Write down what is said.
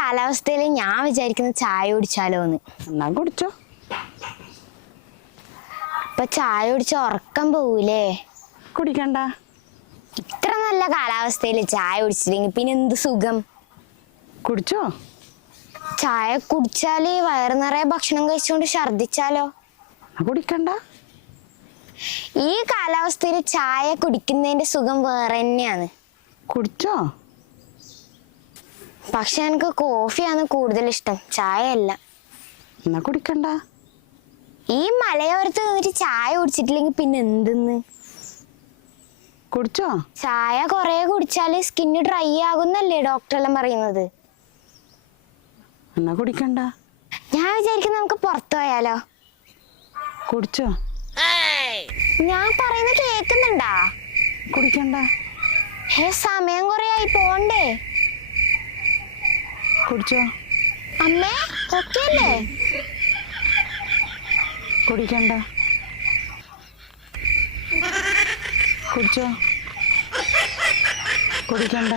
കാലാവസ്ഥയിൽ ഞാൻ വിചാരിക്കുന്ന ചായ കുടിച്ചാലോന്ന്. എന്നാ കുടിച്ചോ. ഇപ്പൊ ചായ കുടിച്ച ഉറക്കം പോവൂലേ? കുടിക്കണ്ട. ഇത്ര നല്ല കാലാവസ്ഥയിൽ ചായ കുടിച്ചില്ലെങ്കിൽ പിന്നെ എന്ത് സുഖം. കുടിച്ചോ. ചായ കുടിച്ചാല് വയറു നിറയെ ഭക്ഷണം കഴിച്ചുകൊണ്ട് ഛർദിച്ചാലോ? കുടിക്കണ്ട. ഈ കാലാവസ്ഥയിൽ ചായ കുടിക്കുന്നതിന്റെ സുഖം വേറെ തന്നെയാണ്. കുടിച്ചോ. പക്ഷെ എനിക്ക് കോഫിയാണ് കൂടുതൽ ഇഷ്ടം, ചായ അല്ല. എന്നാ കുടിക്കണ്ട. ഈ മലയോരത്ത് നിന്നിട്ട് ചായ കുടിച്ചിട്ടില്ലെങ്കിൽ പിന്നെ എന്തെന്ന്. കുടിച്ചോ. ചായ കുറെ കുടിച്ചാല് സ്കിന്ന് ഡ്രൈ ആകുന്നല്ലേ ഡോക്ടറെല്ലാം പറയുന്നത്. എന്നാ കുടിക്കണ്ട. ഞാൻ വിചാരിക്കുന്നു നമുക്ക് പുറത്തു പോയാലോ. കുടിച്ചോ. ഞാൻ പറയുന്നത് കേക്കുന്നുണ്ടാ? കുടിക്കണ്ട. സമയം കുറെ ആയി, പോണ്ടേ? കുടിച്ചോ. അമ്മേ ഓക്കേ അല്ലേ? കുടിക്കണ്ട. കുടിച്ചോ. കുടിക്കണ്ട.